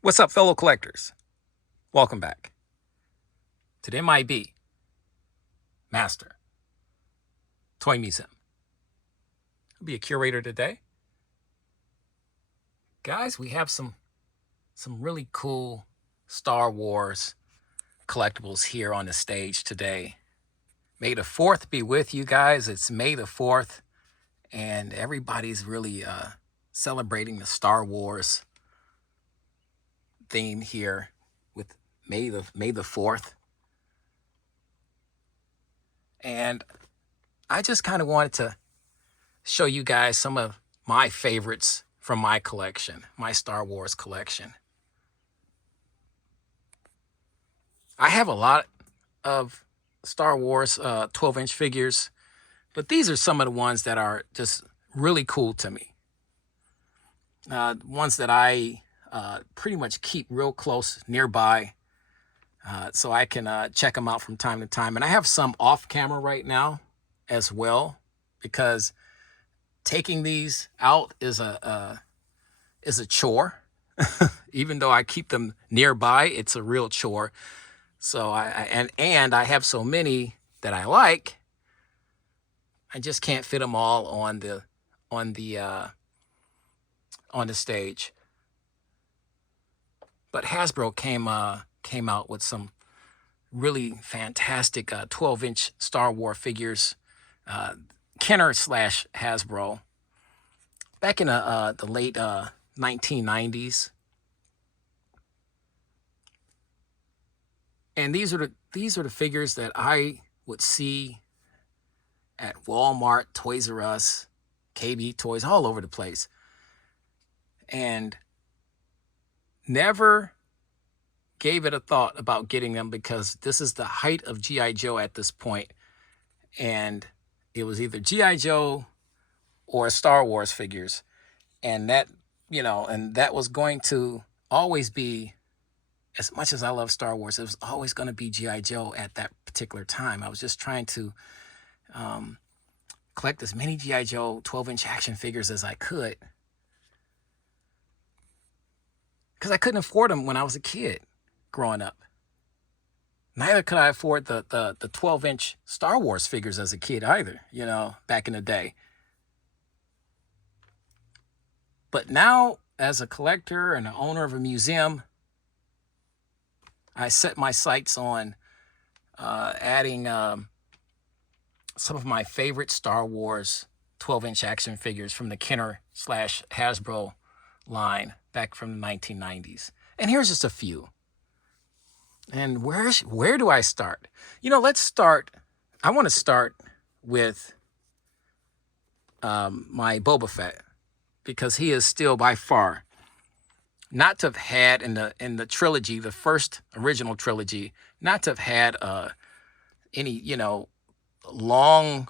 What's up, fellow collectors? Welcome back to the M.I.B. Master Toy Museum. I'll be a curator today. Guys, we have some really cool Star Wars collectibles here on the stage today. May the 4th be with you guys. It's May the 4th, and everybody's really celebrating the Star Wars theme here with May the 4th. And I just kind of wanted to show you guys some of my favorites from my collection, my Star Wars collection. I have a lot of Star Wars 12-inch figures, but these are some of the ones that are just really cool to me. Ones that I pretty much keep real close nearby so I can check them out from time to time. And I have some off camera right now as well, because taking these out is a chore. Even though I keep them nearby, it's a real chore. So and I have so many that I like, I just can't fit them all on the stage. But Hasbro came out with some really fantastic 12-inch Star Wars figures. Kenner / Hasbro back in the late 1990s. And these are the figures that I would see at Walmart, Toys R Us, KB Toys, all over the place. And never gave it a thought about getting them, because this is the height of G.I. Joe at this point. And it was either G.I. Joe or Star Wars figures. And that, and that was going to always be, as much as I love Star Wars, it was always going to be G.I. Joe at that particular time. I was just trying to collect as many G.I. Joe 12-inch action figures as I could, because I couldn't afford them when I was a kid growing up. Neither could I afford the 12-inch Star Wars figures as a kid either, back in the day. But now, as a collector and an owner of a museum, I set my sights on adding some of my favorite Star Wars 12-inch action figures from the Kenner / Hasbro line back from the 1990s. And here's just a few. And where do I start? Let's start. I want to start with my Boba Fett, because he is still by far, not to have had in the trilogy, the first original trilogy, not to have had any long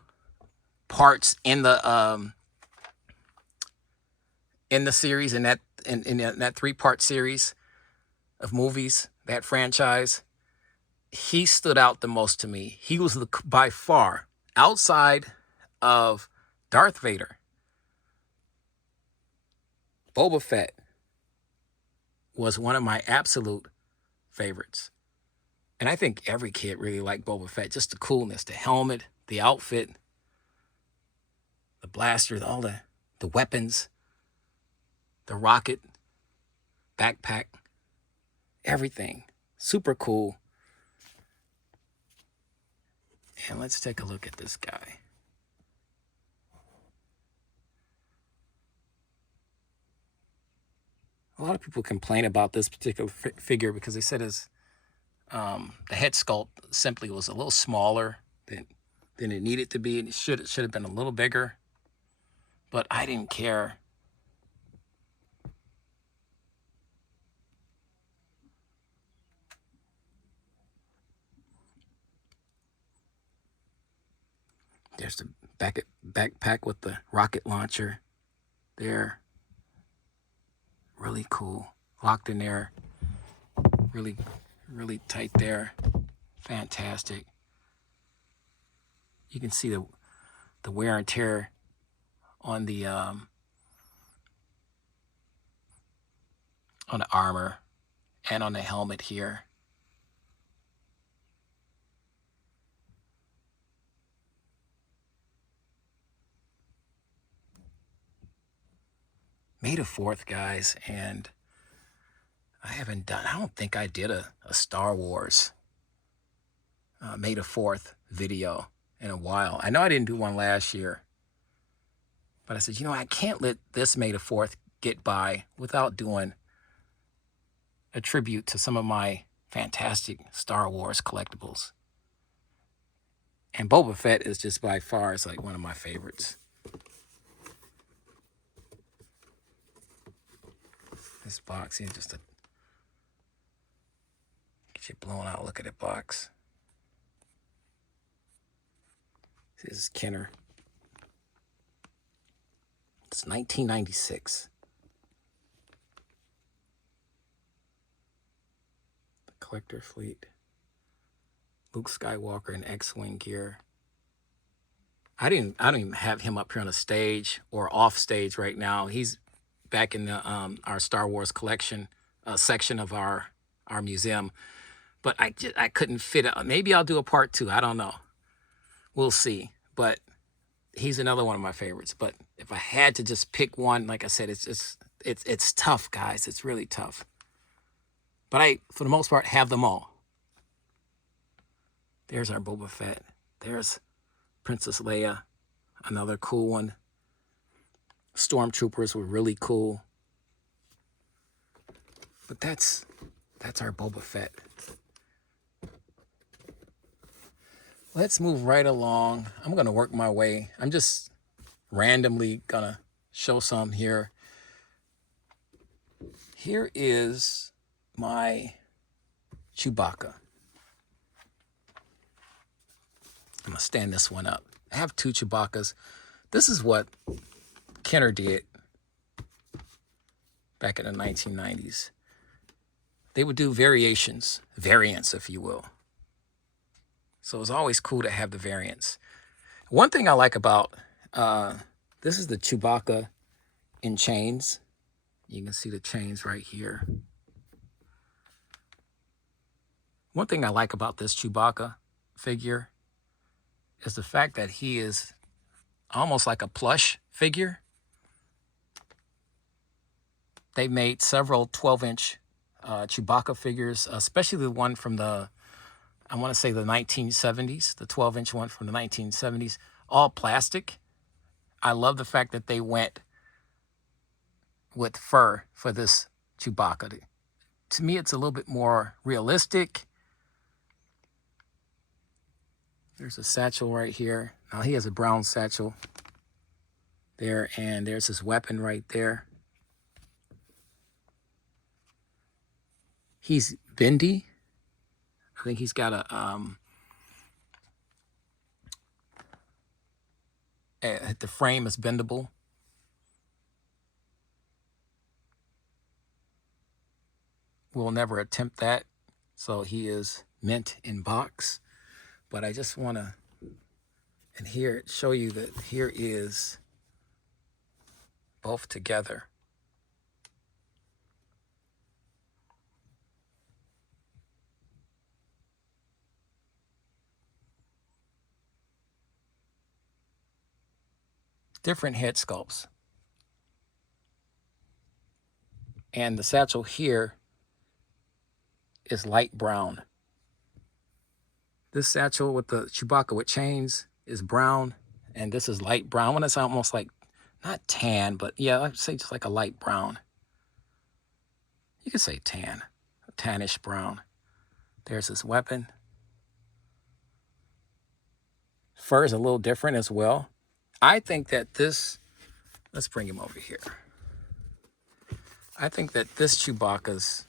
parts in the series, in that 3-part series of movies, that franchise. He stood out the most to me. He was by far, outside of Darth Vader, Boba Fett was one of my absolute favorites. And I think every kid really liked Boba Fett. Just the coolness, the helmet, the outfit, the blaster, all the weapons, the rocket, backpack, everything. Super cool. And let's take a look at this guy. A lot of people complain about this particular figure because they said the head sculpt simply was a little smaller than it needed to be, and it should have been a little bigger. But I didn't care. There's the backpack with the rocket launcher there. Really cool. Locked in there. Really, really tight there. Fantastic. You can see the wear and tear on the armor. and on the helmet here. May the 4th, guys, and I don't think I did a Star Wars May the 4th video in a while. I know I didn't do one last year, but I said, you know, I can't let this May the 4th get by without doing a tribute to some of my fantastic Star Wars collectibles. And Boba Fett is just by far, it's like one of my favorites. This box is just a get you blown out. Look at that box. This is Kenner. It's 1996. The collector fleet. Luke Skywalker in X-Wing gear. I don't even have him up here on the stage or off stage right now. He's back in the our Star Wars collection section of our museum. But I couldn't fit it. Maybe I'll do a part 2. I don't know. We'll see. But he's another one of my favorites. But if I had to just pick one, like I said, it's tough, guys. It's really tough. But I, for the most part, have them all. There's our Boba Fett. There's Princess Leia, another cool one. Stormtroopers were really cool. But that's our Boba Fett. Let's move right along. I'm going to work my way. I'm just randomly going to show some here. Here is my Chewbacca. I'm going to stand this one up. I have 2 Chewbaccas. This is what Kenner did back in the 1990s. They would do variants, if you will. So it's always cool to have the variants. One thing I like about, this is the Chewbacca in chains. You can see the chains right here. One thing I like about this Chewbacca figure is the fact that he is almost like a plush figure. They made several 12-inch Chewbacca figures, especially the one from the, I want to say the 1970s, the 12-inch one from the 1970s, all plastic. I love the fact that they went with fur for this Chewbacca. To me, it's a little bit more realistic. There's a satchel right here. Now he has a brown satchel there, and there's his weapon right there. He's bendy. I think he's got the frame is bendable. We'll never attempt that. So he is mint in box. But I just want to, and here, show you that here is both together. Different head sculpts. And the satchel here is light brown. This satchel with the Chewbacca with chains is brown, and this is light brown. When it's almost like, not tan, but yeah, I'd say just like a light brown. You could say tan, a tannish brown. There's his weapon. Fur is a little different as well. I think that this, let's bring him over here. I think that this Chewbacca's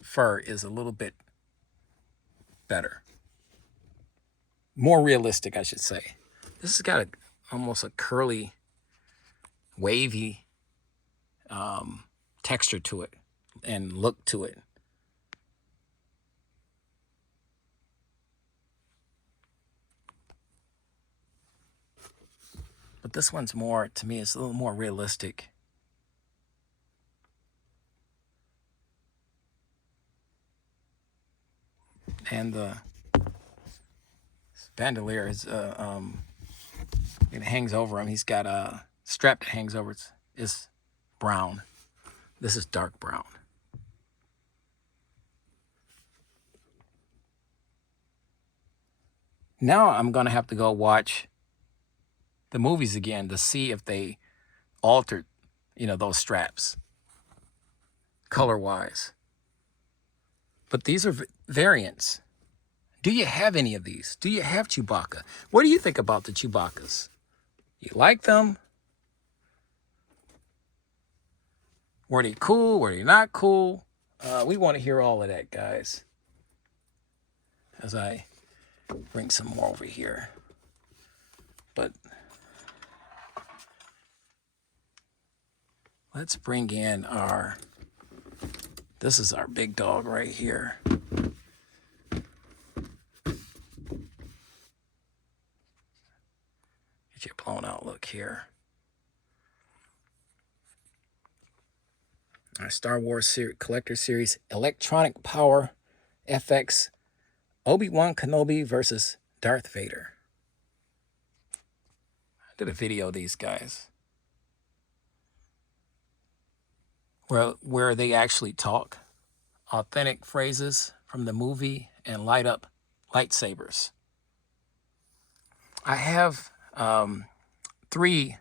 fur is a little bit better. More realistic, I should say. This has got almost a curly, wavy texture to it and look to it. But this one's more, to me, it's a little more realistic. And the bandolier is it hangs over him. He's got a strap that hangs over. It's brown. This is dark brown. Now I'm gonna have to go watch the movies again to see if they altered, those straps color-wise. But these are variants. Do you have any of these? Do you have Chewbacca? What do you think about the Chewbaccas? You like them? Were they cool? Were they not cool? We want to hear all of that, guys. As I bring some more over here. But let's bring in this is our big dog right here. Get your blown out look here. Our Star Wars Collector Series Electronic Power FX Obi-Wan Kenobi versus Darth Vader. I did a video of these guys where they actually talk authentic phrases from the movie and light up lightsabers. I have 3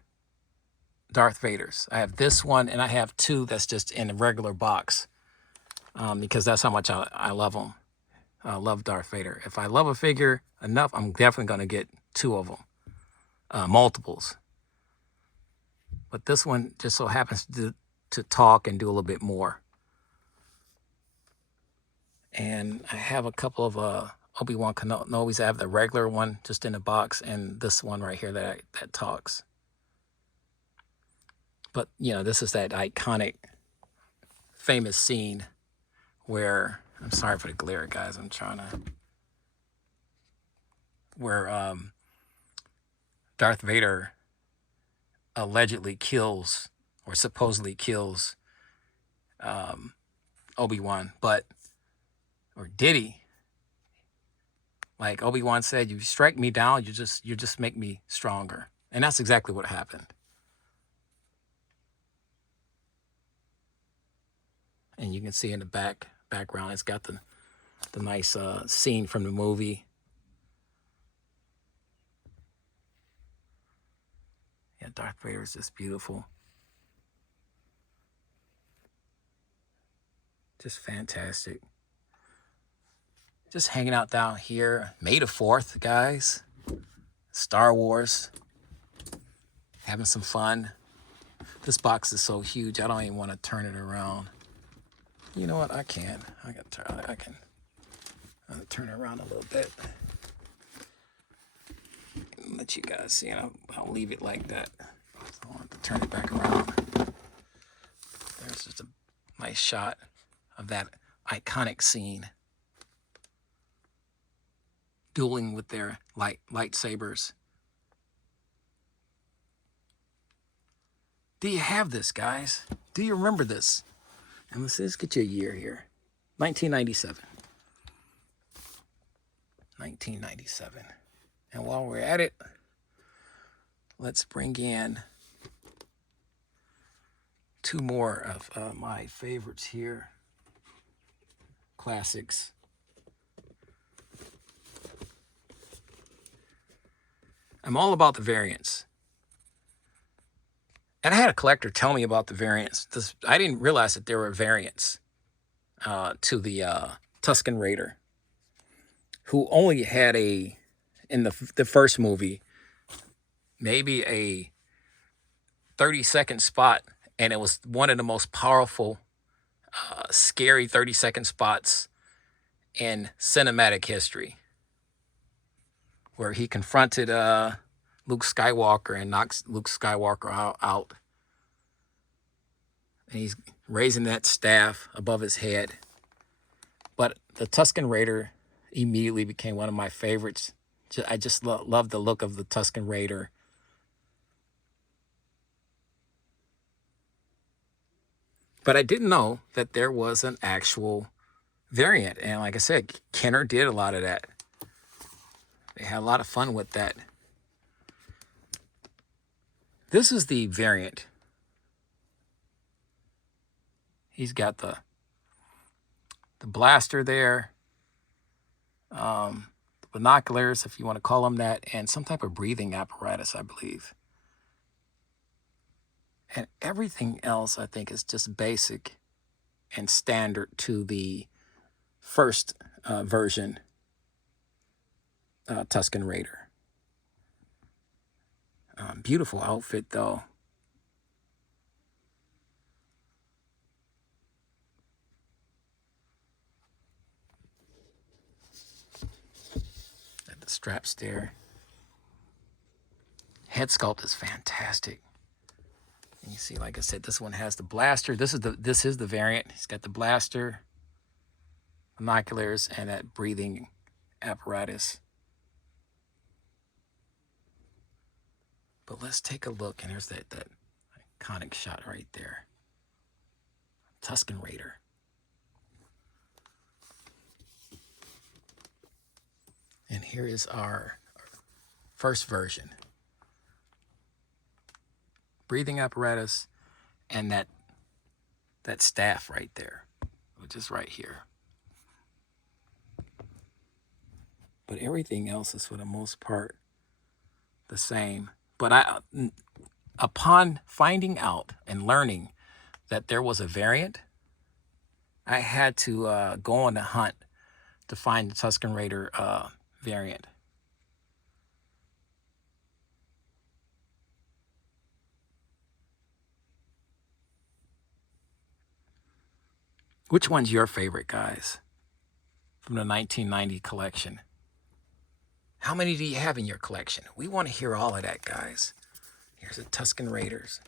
Darth Vaders. I have this one, and I have 2 that's just in a regular box because that's how much I love them. I love Darth Vader. If I love a figure enough, I'm definitely going to get 2 of them, multiples. But this one just so happens to talk and do a little bit more. And I have a couple of Obi-Wan Kenobis. I have the regular one just in a box, and this one right here that talks. But, this is that iconic, famous scene where, I'm sorry for the glare, guys. I'm trying to, where Darth Vader allegedly kills, or supposedly kills, Obi-Wan, or did he? Like Obi-Wan said, you strike me down, you just make me stronger. And that's exactly what happened. And you can see in the background, it's got the nice scene from the movie. Yeah, Darth Vader is just beautiful. Just fantastic. Just hanging out down here. May the 4th, guys. Star Wars. Having some fun. This box is so huge, I don't even want to turn it around. You know what? I can turn it around a little bit. Let you guys see. I'll leave it like that. I want to turn it back around. There's just a nice shot of that iconic scene. Dueling with their lightsabers. Do you have this, guys? Do you remember this? And let's get you a year here. 1997. 1997. And while we're at it, let's bring in 2 more of my favorites here. Classics. I'm all about the variants. And I had a collector tell me about the variants. I didn't realize that there were variants to the Tusken Raider, who only had in the first movie, maybe a 30-second spot, and it was one of the most powerful, scary 30-second spots in cinematic history, where he confronted Luke Skywalker and knocks Luke Skywalker out. And he's raising that staff above his head. But the Tusken Raider immediately became one of my favorites. I just love the look of the Tusken Raider. But I didn't know that there was an actual variant. And like I said, Kenner did a lot of that. They had a lot of fun with that. This is the variant. He's got the blaster there, the binoculars, if you want to call them that, and some type of breathing apparatus, I believe. And everything else, I think, is just basic and standard to the first version Tusken Raider. Beautiful outfit, though. At the straps there. Head sculpt is fantastic. And you see, like I said, this one has the blaster. This is the variant. He's got the blaster, binoculars, and that breathing apparatus. But let's take a look, and there's that iconic shot right there. Tusken Raider. And here is our first version. Breathing apparatus and that staff right there, which is right here. But everything else is for the most part the same. But upon finding out and learning that there was a variant, I had to go on the hunt to find the Tusken Raider variant. Which one's your favorite, guys, from the 1990 collection? How many do you have in your collection? We want to hear all of that, guys. Here's the Tusken Raiders.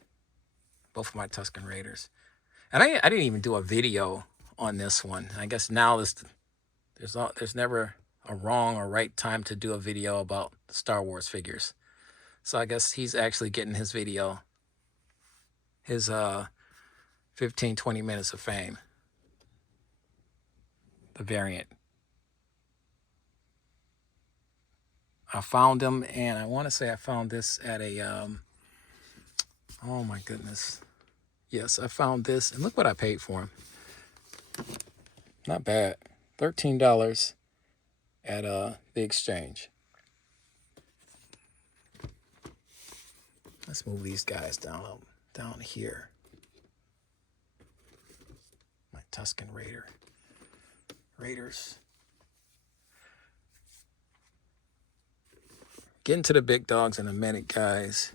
Both of my Tusken Raiders. And I didn't even do a video on this one. I guess now there's never a wrong or right time to do a video about Star Wars figures. So I guess he's actually getting his video, his 15, 20 minutes of fame. The variant. I found them, and I want to say I found this at a, oh my goodness. Yes, I found this, and look what I paid for him. Not bad. $13 at the exchange. Let's move these guys down here. My Tusken Raiders. Getting to the big dogs in a minute, guys.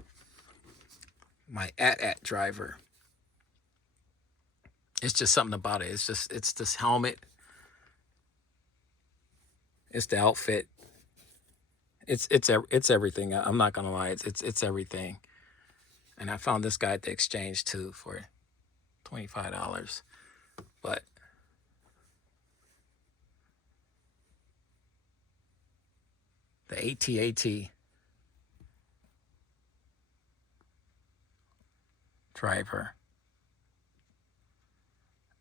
My AT-AT driver. It's just something about it. It's this helmet. It's the outfit. It's everything. I'm not gonna lie. It's everything. And I found this guy at the exchange too for $25. But the AT-AT driver.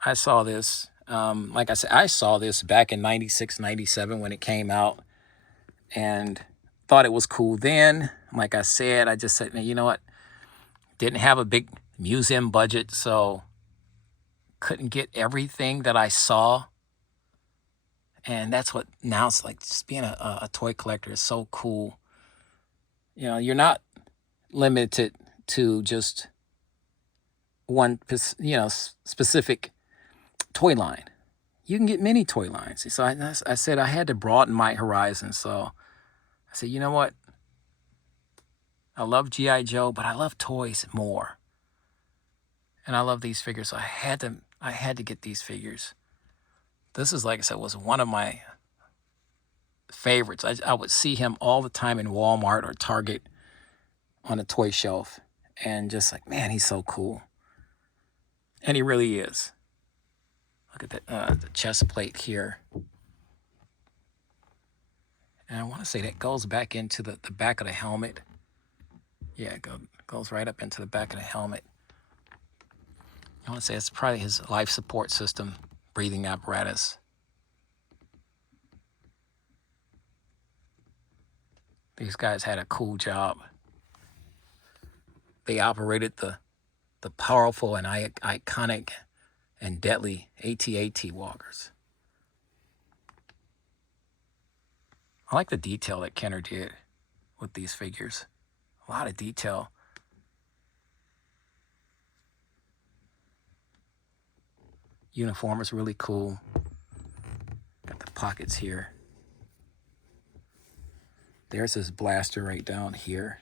I saw this, like I said, I saw this back in 96, 97 when it came out and thought it was cool then. Like I said, I just said, man, you know what? Didn't have a big museum budget, so couldn't get everything that I saw. And that's what now it's like, just being a toy collector is so cool. You know, you're not limited to just one, specific toy line. You can get many toy lines. So I said I had to broaden my horizons. So I said, you know what? I love G.I. Joe, but I love toys more. And I love these figures. So I had to get these figures. This is, like I said, was one of my favorites. I would see him all the time in Walmart or Target on a toy shelf. And just like, man, he's so cool. And he really is. Look at the chest plate here. And I want to say that goes back into the back of the helmet. Yeah, it goes right up into the back of the helmet. I want to say it's probably his life support system, breathing apparatus. These guys had a cool job. They operated the powerful and iconic and deadly AT-AT walkers. I like the detail that Kenner did with these figures. A lot of detail. Uniform is really cool. Got the pockets here. There's his blaster right down here.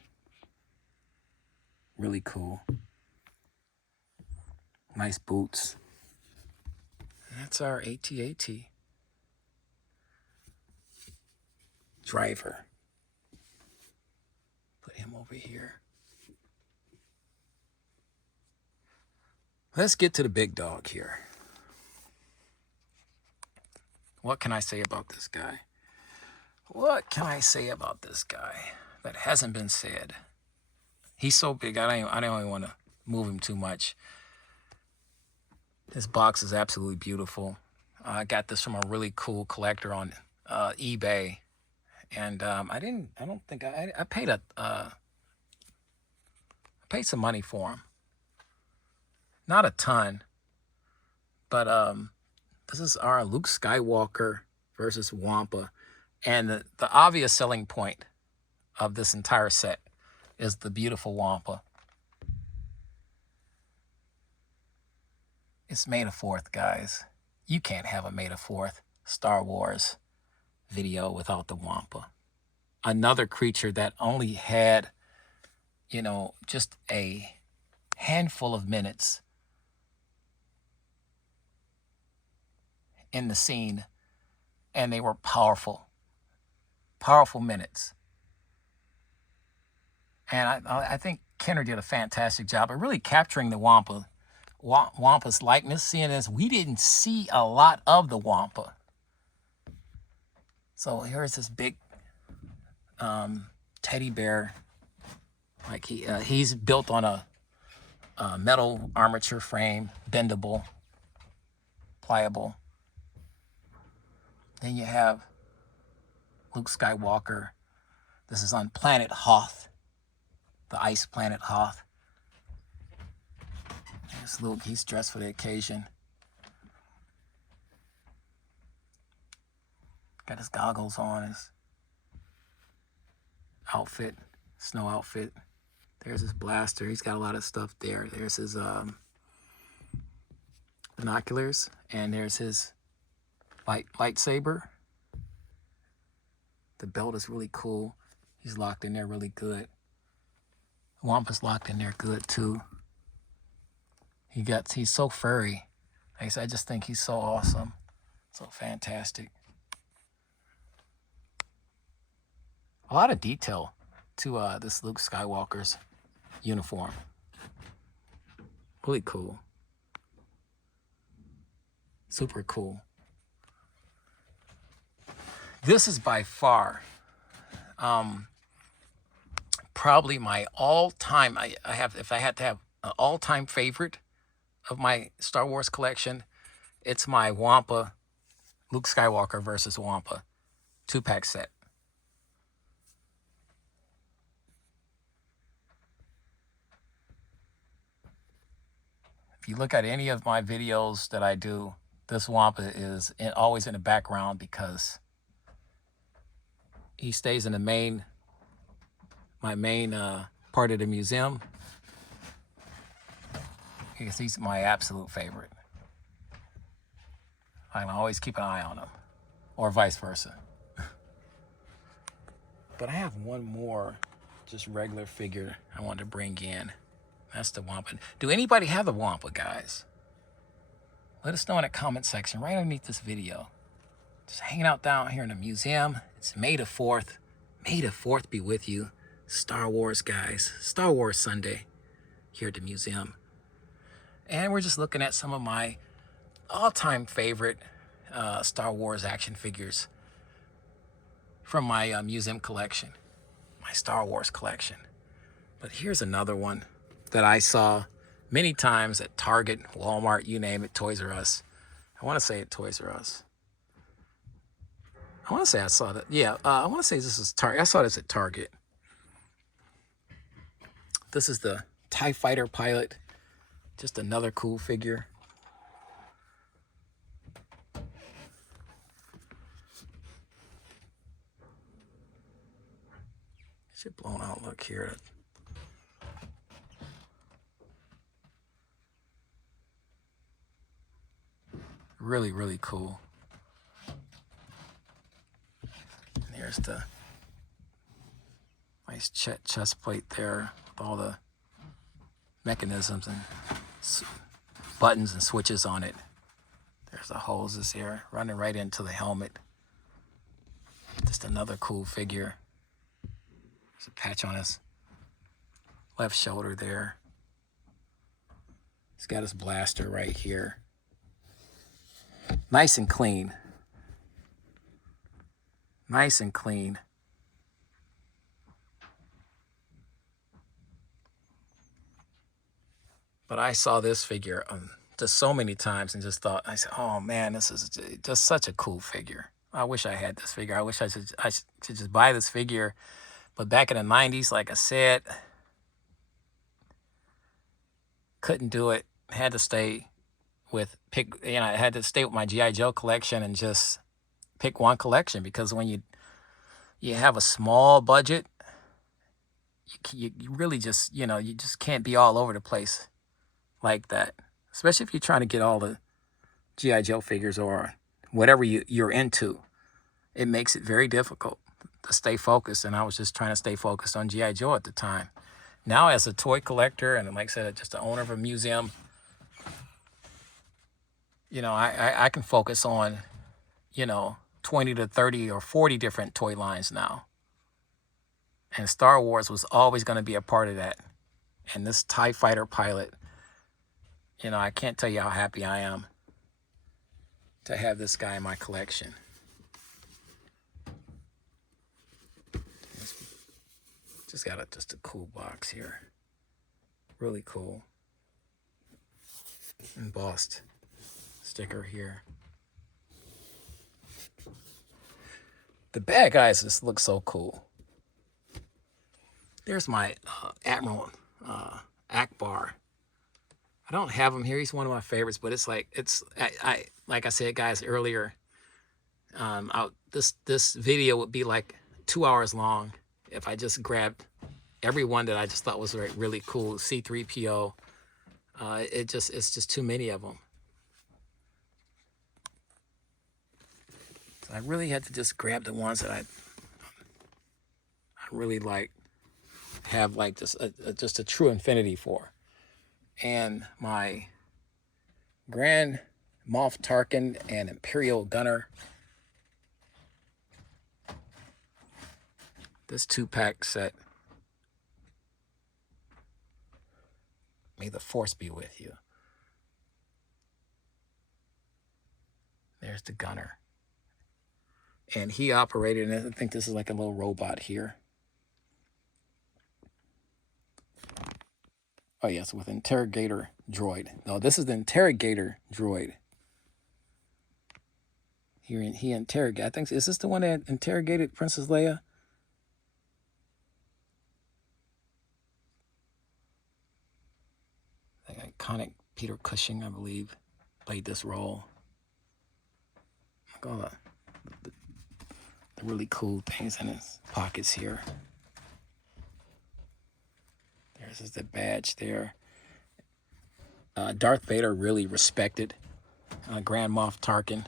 Really cool. Nice boots. That's our AT-AT driver. Put him over here. Let's get to the big dog here. What can I say about this guy? What can I say about this guy that hasn't been said? He's so big, I don't even want to move him too much. This box is absolutely beautiful. I got this from a really cool collector on eBay, and I paid some money for him. Not a ton, but this is our Luke Skywalker versus Wampa, and the obvious selling point of this entire set is the beautiful Wampa. It's May the 4th, guys. You can't have a May the 4th Star Wars video without the Wampa. Another creature that only had, just a handful of minutes in the scene, and they were powerful minutes. And I think Kenner did a fantastic job of really capturing the Wampa's likeness, seeing as we didn't see a lot of the Wampa. So here's this big teddy bear. Like he's built on a metal armature frame, bendable, pliable. Then you have Luke Skywalker. This is on planet Hoth, the ice planet Hoth. There's Luke, he's dressed for the occasion. Got his goggles on, his outfit, snow outfit. There's his blaster. He's got a lot of stuff there. There's his binoculars, and there's his lightsaber. The belt is really cool. He's locked in there really good. Wampa's locked in there good too. He's so furry. Like I said, I just think he's so awesome. So fantastic. A lot of detail to this Luke Skywalker's uniform. Really cool. Super cool. This is by far probably my all-time, if I had to have an all-time favorite of my Star Wars collection, it's my Wampa, Luke Skywalker versus Wampa 2-pack set. If you look at any of my videos that I do, this Wampa is always in the background because he stays in my main part of the museum, because he's my absolute favorite. I can always keep an eye on him, or vice versa. But I have one more just regular figure I want to bring in. That's the Wampa. Do anybody have the Wampa, guys? Let us know in the comment section right underneath this video. Just hanging out down here in the museum. It's May the 4th. May the 4th be with you. Star Wars, guys. Star Wars Sunday here at the museum. And we're just looking at some of my all-time favorite Star Wars action figures from my museum collection, my Star Wars collection. But here's another one that I saw many times at Target, Walmart, you name it, Toys R Us. I want to say at Toys R Us. I want to say I saw that. Yeah, I want to say this is Target. I saw this at Target. This is the TIE Fighter pilot. Just another cool figure. It's a blown out look here. Really, really cool. And there's the nice chest plate there with all the mechanisms and buttons and switches on it. There's the hoses here running right into the helmet. Just another cool figure. There's a patch on his left shoulder there. He's got his blaster right here. Nice and clean. Nice and clean. But I saw this figure just so many times and just thought, I said, oh man, this is just such a cool figure. I wish I had this figure. I wish I should just buy this figure. But back in the 90s, like I said, couldn't do it. Had to stay with I had to stay with my G.I. Joe collection and just pick one collection, because when you have a small budget, you really just, you just can't be all over the place like that. Especially if you're trying to get all the G.I. Joe figures or whatever you're into. It makes it very difficult to stay focused, and I was just trying to stay focused on G.I. Joe at the time. Now, as a toy collector and, like I said, just the owner of a museum, I can focus on, 20 to 30 or 40 different toy lines now. And Star Wars was always going to be a part of that. And this TIE Fighter pilot, I can't tell you how happy I am to have this guy in my collection. Just got just a cool box here. Really cool. Embossed sticker here. The bad guys just look so cool. There's my Admiral Akbar. I don't have him here. He's one of my favorites, but it's like like I said, guys, earlier. This video would be like 2 hours long if I just grabbed every one that I just thought was really cool. C-3PO. It's just too many of them. So I really had to just grab the ones that I really like, have like just a true infinity for. And my Grand Moff Tarkin and Imperial Gunner. This 2-pack set. May the Force be with you. There's the Gunner. And he operated, and I think this is like a little robot here. Oh yes, with interrogator droid. No, this is the interrogator droid. He interrogated. I think, is this the one that interrogated Princess Leia? The iconic Peter Cushing, I believe, played this role. Look at all the really cool things in his pockets here. There's the badge there. Darth Vader really respected Grand Moff Tarkin.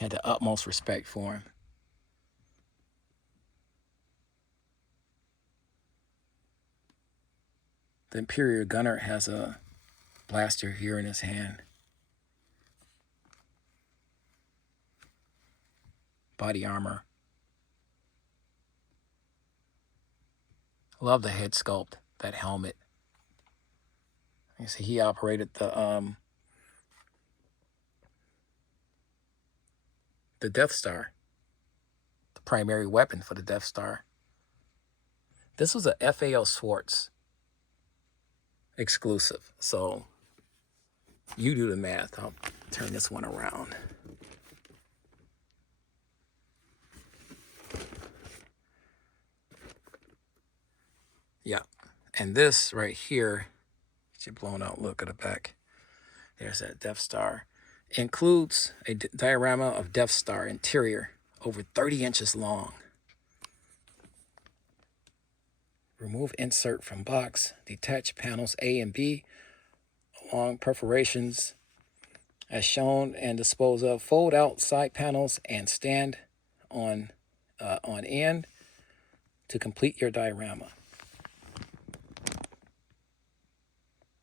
Had the utmost respect for him. The Imperial Gunner has a blaster here in his hand. Body armor. Love the head sculpt, that helmet. You see, he operated the Death Star, the primary weapon for the Death Star. This was a FAO Schwarz exclusive, so you do the math. I'll turn this one around. Yeah. And this right here, get you blown out look at the back. There's that Death Star. Includes a diorama of Death Star interior, over 30 inches long. Remove insert from box. Detach panels A and B along perforations as shown and dispose of. Fold out side panels and stand on end to complete your diorama.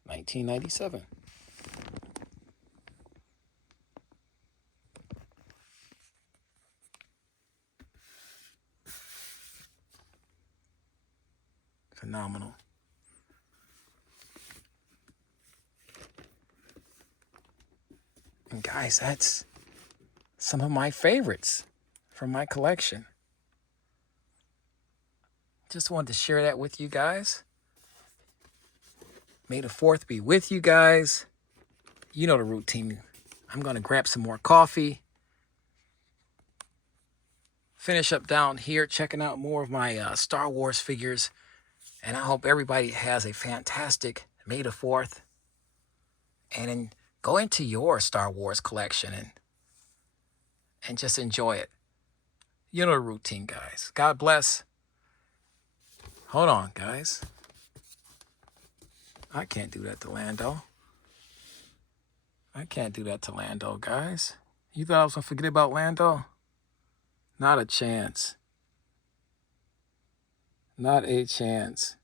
1997. Phenomenal. And guys, that's some of my favorites from my collection. Just wanted to share that with you guys. May the 4th be with you guys. You know the routine. I'm going to grab some more coffee. Finish up down here checking out more of my Star Wars figures. And I hope everybody has a fantastic May the 4th. And then go into your Star Wars collection and just enjoy it. You know the routine, guys. God bless. Hold on, guys. I can't do that to Lando. I can't do that to Lando, guys. You thought I was going to forget about Lando? Not a chance. Not a chance.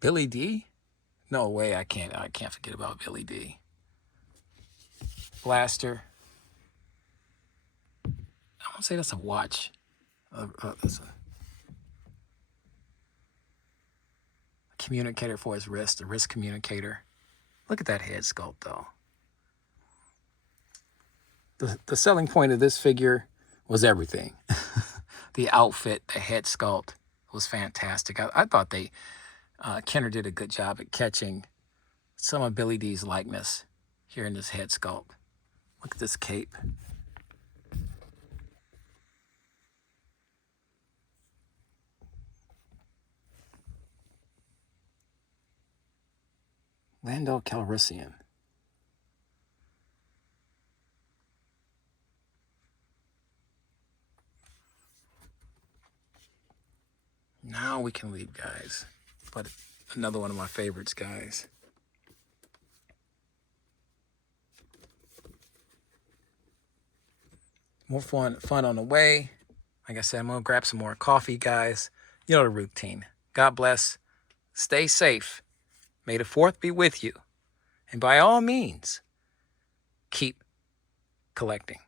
Billy D? No way, I can't forget about Billy D. Blaster. I want to say that's a watch. That's a communicator for his wrist, a wrist communicator. Look at that head sculpt, though. The selling point of this figure was everything. The outfit, the head sculpt was fantastic. I thought Kenner did a good job at catching some of Billy D's likeness here in this head sculpt. Look at this cape. Lando Calrissian. Now we can leave, guys. But another one of my favorites, guys. More fun on the way. Like I said, I'm going to grab some more coffee, guys. You know the routine. God bless. Stay safe. May the 4th be with you. And by all means, keep collecting.